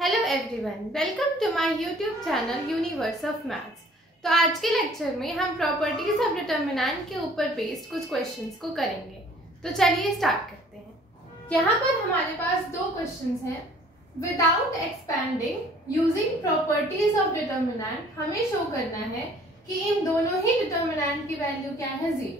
Hello everyone, welcome to my YouTube channel universe of maths. तो आज के lecture में हम प्रॉपर्टीज ऑफ डिटर्मिनेंट के ऊपर बेस्ड कुछ क्वेश्चंस को करेंगे। तो चलिए स्टार्ट करते हैं। यहाँ पर हमारे पास दो क्वेश्चंस हैं। Without expanding using properties of determinant हमें शो करना है कि इन दोनों ही डिटर्मिनेंट की वैल्यू क्या है, 0।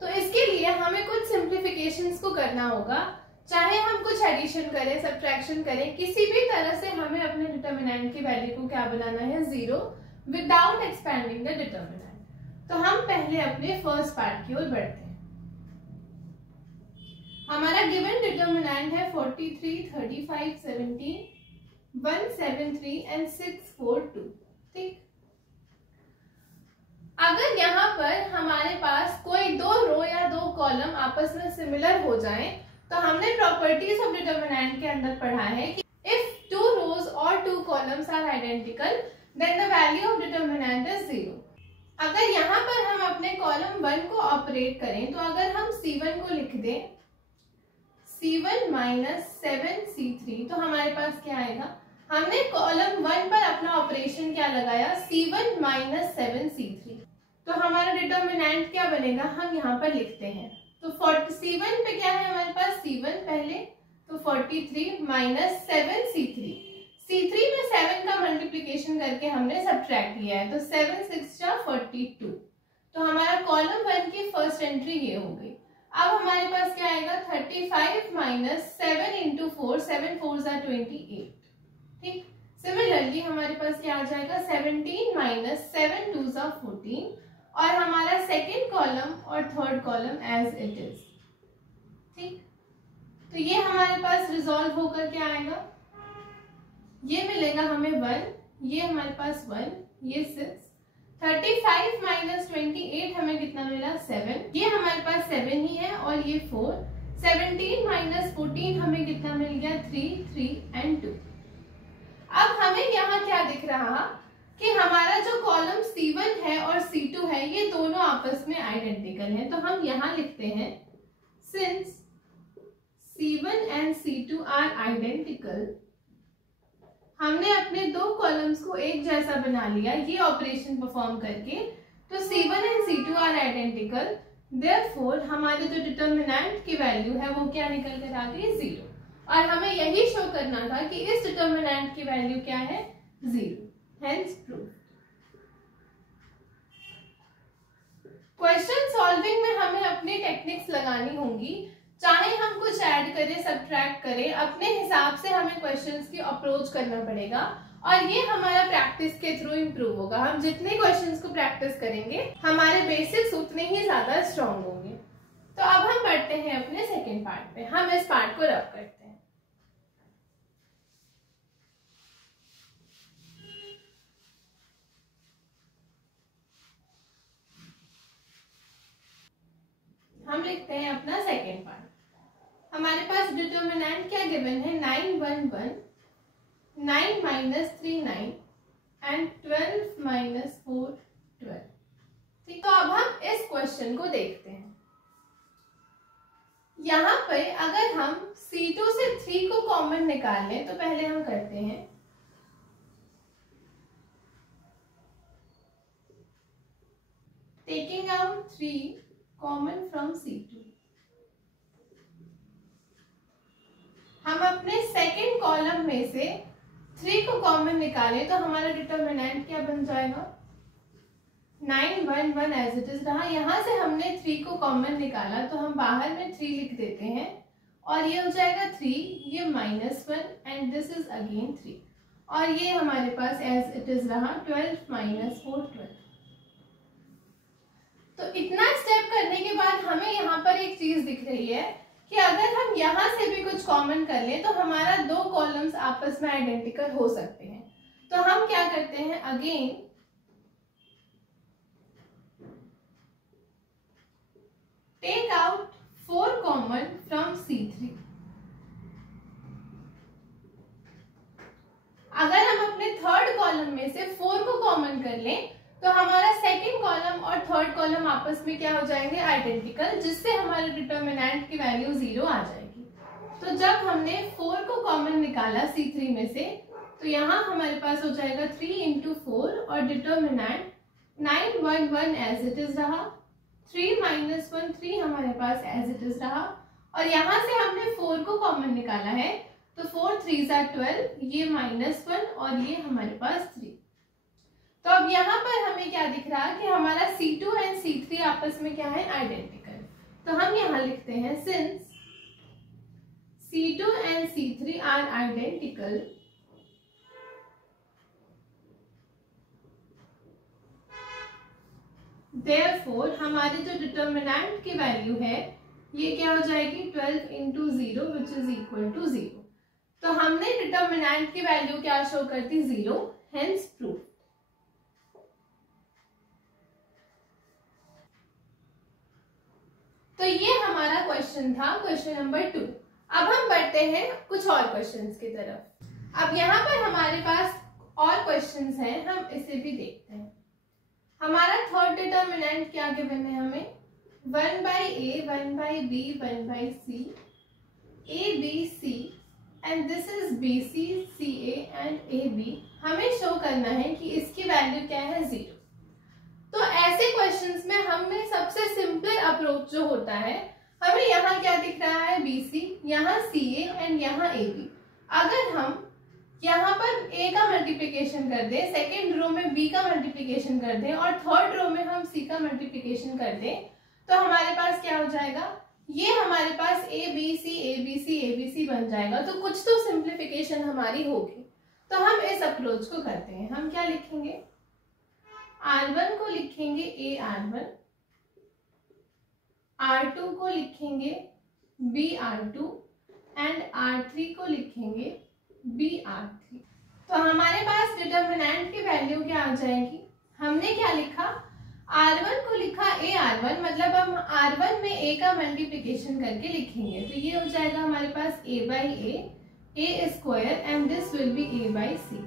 तो इसके लिए हमें कुछ सिंप्लीफिकेशंस को करना होगा। चाहे हम कुछ एडिशन करें, सब्ट्रैक्शन करें, किसी भी तरह से हमें अपने डिटर्मिनेंट की वैल्यू को क्या बनाना है, 0, विदाउट एक्सपैंडिंग द डिटर्मिनेंट। तो हम पहले अपने फर्स्ट पार्ट की ओर बढ़ते हैं। हमारा गिवन डिटर्मिनेंट है 43, 35, 17, 173 एंड 642। ठीक, अगर यहाँ पर हमारे पास कोई दो रो या दो कॉलम आपस में सिमिलर हो जाएं, तो हमने प्रॉपर्टीज ऑफ डिटर्मिनेंट के अंदर पढ़ा है कि इफ टू रोज और two columns are identical then the value of determinant is 0। अगर यहाँ पर हम अपने कॉलम 1 को ऑपरेट करें, तो अगर हम C1 को लिख दें C1 माइनस 7C3, तो हमारे पास क्या आएगा। हमने कॉलम 1 पर अपना ऑपरेशन क्या लगाया, C1 माइनस 7C3। तो हमारा डिटर्मिनेंट क्या बनेगा, हम यहाँ पर लिखते हैं। तो C1 पे क्या है हमारे पास, C1 पहले, तो 43 माइनस 7C3। C3 में 7 का मल्टीप्लीकेशन करके हमने सब्ट्रैक्ट किया है, तो 7 6 42। तो हमारा कॉलम 1 की फर्स्ट एंट्री ये हो गई। अब हमारे पास क्या आएगा, 35 माइनस 7 इंटू 4, 7 4 28। ठीक, सिमिलरली हमारे पास क्या आ जाएगा, 17 माइनस 7 2 14, और हमारा सेकेंड कॉलम और third column as it is. ठीक, तो ये हमारे पास रिजॉल्व होकर क्या आएगा, ये मिलेगा हमें 1, ये हमारे पास 1, ये 6, 35 माइनस 28 हमें कितना मिला, 7, ये हमारे पास 7 ही है, और ये 4, 17 माइनस 14 हमें कितना मिल गया, 3, 3 एंड 2। अब हमें यहाँ क्या दिख रहा कि हमारा जो कॉलम C1 है और C2 है, ये दोनों आपस में आइडेंटिकल हैं। तो हम यहाँ लिखते हैं since C1 and C2 are identical. हमने अपने दो कॉलम्स को एक जैसा बना लिया ये ऑपरेशन परफॉर्म करके। तो C1 and C2 are identical, therefore हमारे जो डिटर्मिनेंट की वैल्यू है वो क्या निकल कर आ गई, 0। और हमें यही शो करना था कि इस डिटर्मिनेंट की वैल्यू क्या है, 0। Hence proof। क्वेश्चन सॉल्विंग में हमें अपनी टेक्निक्स लगानी होंगी। चाहे हम कुछ ऐड करें, सब्ट्रैक्ट करें, अपने हिसाब से हमें क्वेश्चंस की अप्रोच करना पड़ेगा, और ये हमारा प्रैक्टिस के थ्रू इम्प्रूव होगा। हम जितने क्वेश्चंस को प्रैक्टिस करेंगे हमारे बेसिक्स उतने ही ज्यादा स्ट्रॉन्ग होंगे। तो अब हम बढ़ते हैं अपने सेकेंड पार्ट पे। हम इस पार्ट को रब करते हैं। हम लिखते हैं अपना सेकेंड पार्ट। हमारे पास डिटर्मिनेंट क्या गिवन है, 9 1 1, 9 माइनस 3 9 एंड 12 माइनस 4 12। ठीक, तो अब हम इस क्वेश्चन को देखते हैं। यहाँ पे अगर हम C2 से 3 को कॉमन निकाल लें, तो पहले हम करते हैं taking out 3 common from C2। हम अपने सेकेंड कॉलम में से 3 को कॉमन निकालें, तो हमारा डिटर्मिनेंट क्या बन जाएगा, 9 1 1 एज इट इज रहा। यहां से हमने 3 को कॉमन निकाला, तो हम बाहर में 3 लिख देते हैं, और ये हो जाएगा 3, ये -1 एंड दिस इज अगेन 3, और ये हमारे पास एज इट इज रहा 12 माइनस 4 12। तो इतना स्टेप करने के बाद हमें यहाँ पर एक चीज दिख रही है कि अगर हम यहाँ से भी कुछ कॉमन कर लें, तो हमारा दो कॉलम्स आपस में आइडेंटिकल हो सकते हैं। तो हम क्या करते हैं, again take out 4 common from C3। अगर हम अपने थर्ड कॉलम में से 4 को कॉमन कर लें, तो हमारा सेकेंड कॉलम और थर्ड कॉलम आपस में क्या हो जाएंगे, आइडेंटिकल, जिससे हमारे डिटर्मिनेंट की वैल्यू 0 आ जाएगी। तो जब हमने 4 को कॉमन निकाला C3 में से, तो यहाँ हमारे पास हो जाएगा 3 into 4 और डिटर्मिनेंट 9 1 1 एज इट इज रहा, 3 minus 1 3 हमारे पास एज इट इज रहा, और यहाँ से हमने 4 को कॉमन निकाला है तो 4 3s are 12, ये -1 और ये हमारे पास 3। तो अब यहाँ पर हमें क्या दिख रहा है कि हमारा C2 एंड C3 आपस में क्या है, आइडेंटिकल। तो हम यहाँ लिखते हैं since C2 and C3 are identical, therefore हमारी जो डिटर्मिनेंट की वैल्यू है ये क्या हो जाएगी, 12 into 0 which is equal to 0। तो हमने डिटर्मिनेंट की वैल्यू क्या शो करती, 0, हेंस प्रूफ। तो ये हमारा क्वेश्चन था, क्वेश्चन नंबर 2। अब हम बढ़ते हैं कुछ और क्वेश्चंस की तरफ। अब यहाँ पर हमारे पास और क्वेश्चंस हैं, हम इसे भी देखते हैं। हमारा थर्ड डिटर्मिनेंट क्या गिवन है हमें, 1/a 1/b 1/c ABC and this is BC CA and AB। हमें शो करना है कि इसकी वैल्यू क्या है, 0। तो ऐसे क्वेश्चंस में हमें सबसे सिंपल अप्रोच जो होता है, हमें यहाँ क्या दिख रहा है, BC, यहाँ CA एंड यहाँ AB। अगर हम यहाँ पर A का मल्टीप्लिकेशन कर दें, सेकेंड रो में B का मल्टीप्लिकेशन कर दें और थर्ड रो में हम C का मल्टीप्लिकेशन कर दें, तो हमारे पास क्या हो जाएगा, ये हमारे पास ABC ABC ABC बन जाएगा। तो कुछ तो सिंप्लीफिकेशन हमारी होगी। तो हम इस अप्रोच को करते हैं। हम क्या लिखेंगे, R1 को लिखेंगे AR1, R2 को लिखेंगे BR2 एंड R3 को लिखेंगे BR3। तो हमारे पास डिटर्मिनेंट की वैल्यू क्या आ जाएगी, हमने क्या लिखा, R1 को लिखा AR1, मतलब हम R1 में A का मल्टीप्लिकेशन करके लिखेंगे। तो ये हो जाएगा हमारे पास A square and this will B A/C।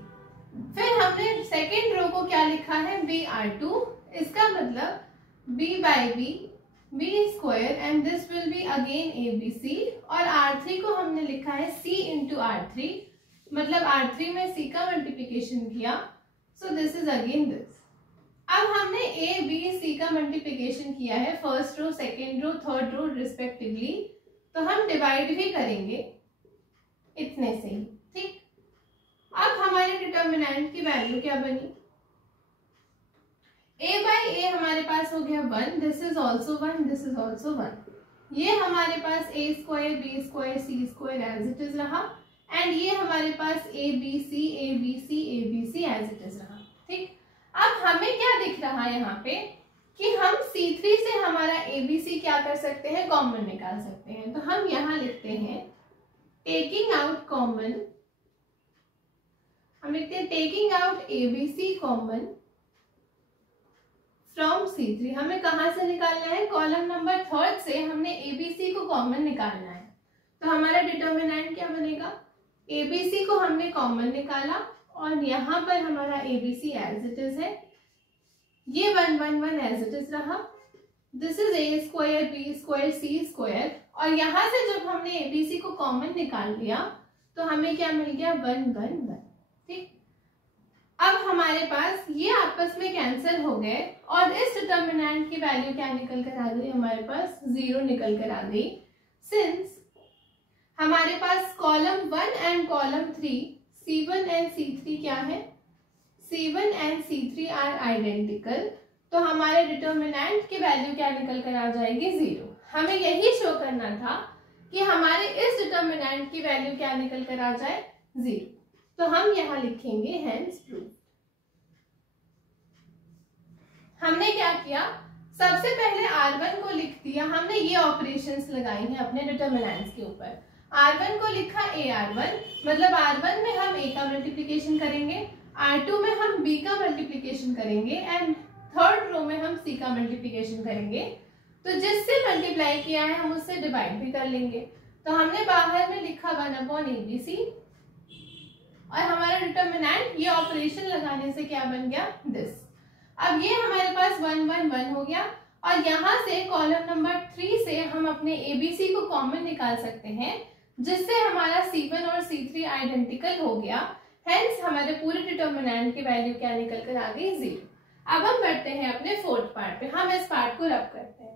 फिर हमने सेकेंड रो को क्या लिखा है, BR2, इसका मतलब B square and this will be again ABC। और R3 को हमने लिखा है C into R3, मतलब R3 में C का मल्टीप्लिकेशन किया, so this is again this. अब हमने ABC का मल्टीप्लिकेशन किया है first row, second row, third row respectively, तो हम डिवाइड भी करेंगे इतने से ही, ठीक। अब हमारे डिटर्मिनेंट की वैल्यू क्या बनी, A/A हमारे पास हो गया 1, this is also 1, this is also 1। ये हमारे पास A square B square C square as it is रहा एंड ये हमारे पास ABC एज इट इज रहा, ठीक। अब हमें क्या दिख रहा है यहाँ पे कि हम C3 से हमारा ABC क्या कर सकते हैं, कॉमन निकाल सकते हैं। तो हम यहाँ लिखते हैं टेकिंग आउट कॉमन, हम लिखते हैं taking out ABC common from C3। हमें कहाँ से निकालना है, कॉलम नंबर 3 से हमने ABC को कॉमन निकालना है। तो हमारा डिटर्मिनेंट क्या बनेगा, ABC को हमने कॉमन निकाला और यहाँ पर हमारा ABC एज इट इज है, ये 1 1 1 एज इट इज रहा, this is A square B square C square, और यहाँ से जब हमने ABC को कॉमन निकाल लिया तो हमें क्या मिल गया, 1 1 1, ठीक। अब हमारे पास ये आपस में कैंसिल हो गए और इस डिटर्मिनेंट की वैल्यू क्या निकल कर आ गई, हमारे पास 0 निकल कर आ गई। सिंस हमारे पास column 1 and column 3 C1 and C3 क्या है, C1 and C3 are identical, तो हमारे डिटर्मिनेंट की वैल्यू क्या निकल कर आ जाएगी, 0। हमें यही शो करना था कि हमारे इस डिटर्मिनेंट की वैल्यू क्या निकल कर आ जाए, 0। तो हम यहाँ लिखेंगे हेंस प्रूफ। हमने क्या किया, सबसे पहले R1 को लिख दिया, हमने ये ऑपरेशंस लगाई हैं अपने डिटर्मिनेंट्स के ऊपर। R1 को लिखा AR1, मतलब R1 में हम A का मल्टीप्लिकेशन करेंगे, R2 में हम B का मल्टीप्लिकेशन करेंगे एंड थर्ड रो में हम C का मल्टीप्लिकेशन करेंगे। तो जिससे मल्टीप्लाई किया है हम उससे डिवाइड भी कर लेंगे। तो हमने बाहर में लिखा 1/ABC और हमारा डिटर्मिनेंट ये ऑपरेशन लगाने से क्या बन गया, दिस। अब ये हमारे पास 1 1 1 हो गया और यहाँ से कॉलम नंबर 3 से हम अपने ABC को कॉमन निकाल सकते हैं, जिससे हमारा C1 और C3 आइडेंटिकल हो गया। हेंस हमारे पूरे डिटर्मिनेंट की वैल्यू क्या निकल कर आ गई 0। अब हम बढ़ते हैं अपने फोर्थ पार्ट पे। हम इस पार्ट को रब करते हैं।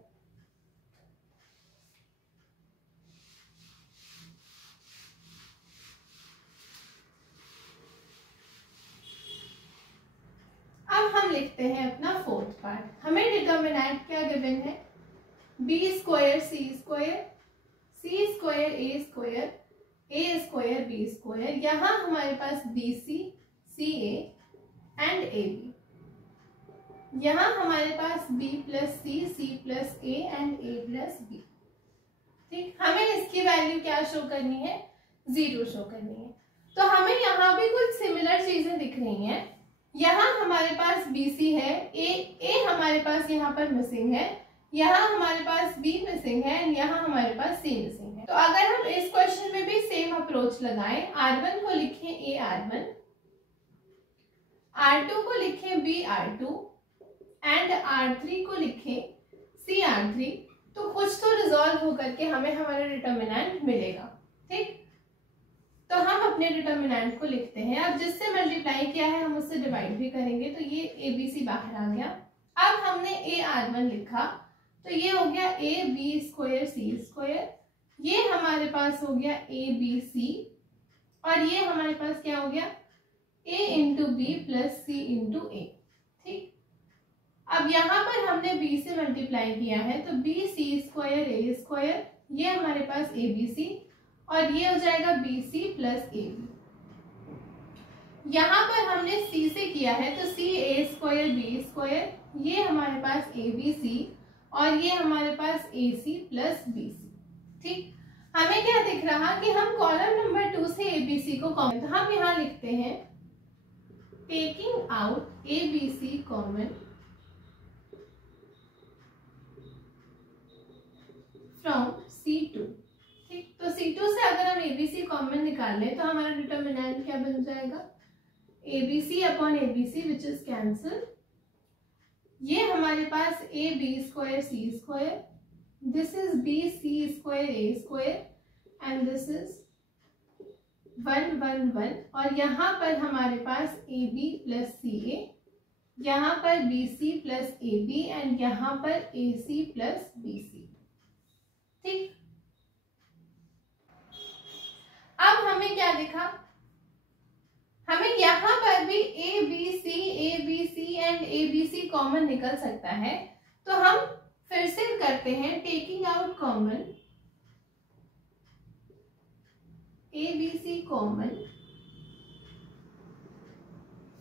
अब हम लिखते हैं अपना फोर्थ पार्ट। हमें डिटर्मिनेंट क्या गिवन है, B square C square, C square A square, A square B square. यहाँ हमारे पास B C, C A and A B. यहाँ हमारे पास b plus C, C plus A and A plus B. ठीक, हमें इसकी वैल्यू क्या शो करनी है, 0 शो करनी है। तो हमें यहाँ भी कुछ सिमिलर चीजें दिख रही हैं। यहाँ हमारे पास BC है, ए हमारे पास यहाँ पर मिसिंग है, यहाँ हमारे पास B मिसिंग है एंड यहाँ हमारे पास C मिसिंग है। तो अगर हम इस क्वेश्चन में भी सेम अप्रोच लगाएं, R1 को लिखें A R1, R2 को लिखें B R2 एंड R3 को लिखें C R3, तो कुछ तो रिजॉल्व होकर के हमें हमारा डिटर्मिनेंट मिलेगा। ठीक, तो हम अपने डिटर्मिनेंट को लिखते हैं। अब जिससे मल्टीप्लाई किया है हम उससे डिवाइड भी करेंगे, तो ये ABC बाहर आ गया। अब हमने A R1 लिखा, तो ये हो गया A B square C square, ये हमारे पास हो गया A B C, और ये हमारे पास क्या हो गया A into B plus C into A। ठीक, अब यहाँ पर हमने B से मल्टीप्लाई किया है, तो B C square A square, ये हमारे पास A B C, और ये हो जाएगा B C plus A B। यहाँ पर हमने C से किया है, तो C A square B square, ये हमारे पास A B C, और ये हमारे पास A C plus B C। ठीक, हमें क्या दिख रहा कि हम कॉलम नंबर 2 से A B C को कॉमन, तो हम यहाँ लिखते हैं taking out A B C common from C2। ठीक, तो C2 से अगर हम ABC कॉमन निकाल लें तो हमारा डिटर्मिनेंट क्या बन जाएगा, ABC upon ABC which is cancel. ये हमारे पास AB square C square, this is BC square A square and this is 1 1 1, और यहाँ पर हमारे पास AB प्लस CA, यहाँ पर BC प्लस AB एंड यहाँ पर AC प्लस BC। ठीक, अब हमें क्या दिखा, हमें यहाँ पर भी ABC एंड ABC कॉमन निकल सकता है। तो हम फिर से करते हैं taking out common ABC common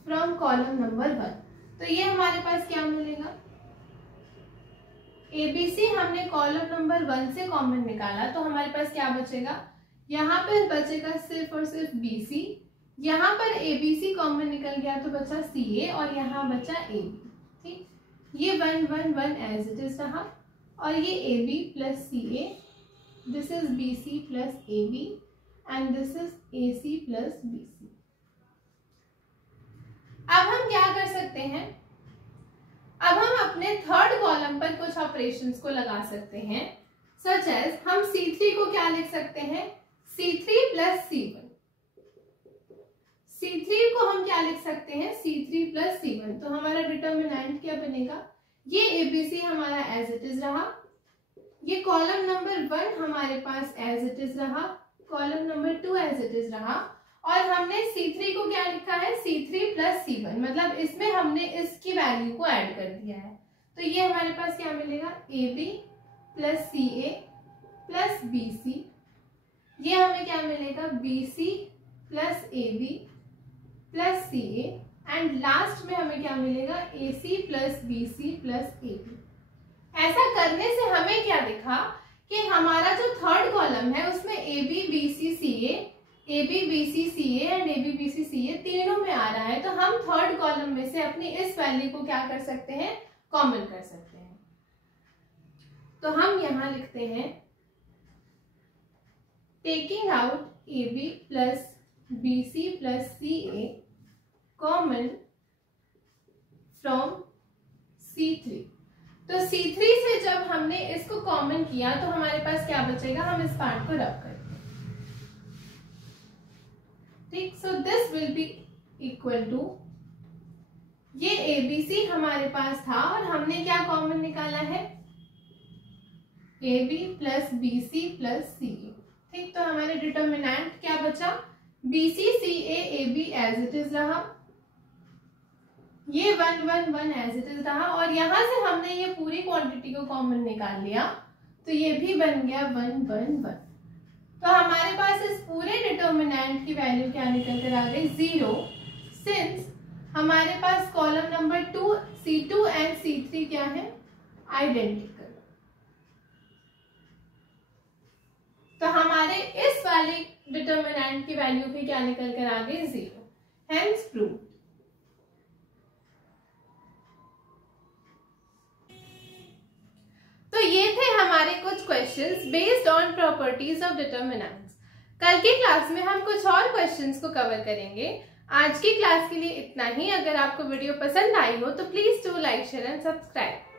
from column number 1। तो ये हमारे पास क्या मिलेगा, ABC हमने कॉलम नंबर 1 से कॉमन निकाला, तो हमारे पास क्या बचेगा, यहाँ पर बचेगा सिर्फ और सिर्फ BC, यहाँ पर ABC कॉमन निकल गया तो बचा CA, और यहाँ बचा AB। ठीक, ये 1 1 1 एज इट इज रहा, और ये AB plus CA, this is BC plus AB and this is AC plus BC। अब हम क्या कर सकते हैं, अब हम अपने थर्ड कॉलम पर कुछ ऑपरेशंस को लगा सकते हैं, सच एज हम C3 को क्या लिख सकते हैं, C3 प्लस C1। C3 को हम क्या लिख सकते हैं, C3 प्लस C1। तो हमारा डिटर्मिनेंट क्या बनेगा, ये ABC हमारा एज इट इज रहा, ये कॉलम नंबर 1 हमारे पास एज इट इज रहा, column number 2 as it is रहा, और हमने C3 को क्या लिखा है, C3 प्लस C1, मतलब इसमें हमने इसकी वैल्यू को ऐड कर दिया है। तो ये हमारे पास क्या मिलेगा, AB plus CA plus BC, ये हमें क्या मिलेगा, BC plus AB plus CA, and last में हमें क्या मिलेगा, AC plus BC plus AB। ऐसा करने से हमें क्या दिखा कि हमारा जो थर्ड कॉलम है उसमें AB BC CA, AB BC CA and AB BC CA तीनों में आ रहा है। तो हम थर्ड कॉलम में से अपनी इस वैल्यू को क्या कर सकते हैं, कॉमन कर सकते हैं। तो हम यहाँ लिखते हैं taking out AB plus BC plus CA common from C3। तो C3 से जब हमने इसको कॉमन किया तो हमारे पास क्या बचेगा, हम इस पार्ट को रब करते हैं। ठीक, so this will be equal to, ये ABC हमारे पास था और हमने क्या कॉमन निकाला है, AB plus BC plus CA। ठीक, तो हमारे डिटर्मिनेंट क्या बचा, BC CA AB as it is रहा, ये 1 1 1 एज इट इज रहा, और यहां से हमने ये पूरी क्वांटिटी को कॉमन निकाल लिया, तो ये भी बन गया 1 1 1। तो हमारे पास इस पूरे डिटर्मिनेंट की वैल्यू क्या निकल कर आ गई, 0, सिंस हमारे पास column number 2 C2 and C3 क्या है, आइडेंटिकल। तो हमारे इस वाले डिटर्मिनेंट की वैल्यू भी क्या निकल कर आ गई, 0, हेंस प्रूव। तो ये थे हमारे कुछ questions based on properties of determinants. कल की क्लास में हम कुछ और क्वेश्चंस को कवर करेंगे। आज की क्लास के लिए इतना ही। अगर आपको वीडियो पसंद आई हो तो please do like, share and subscribe.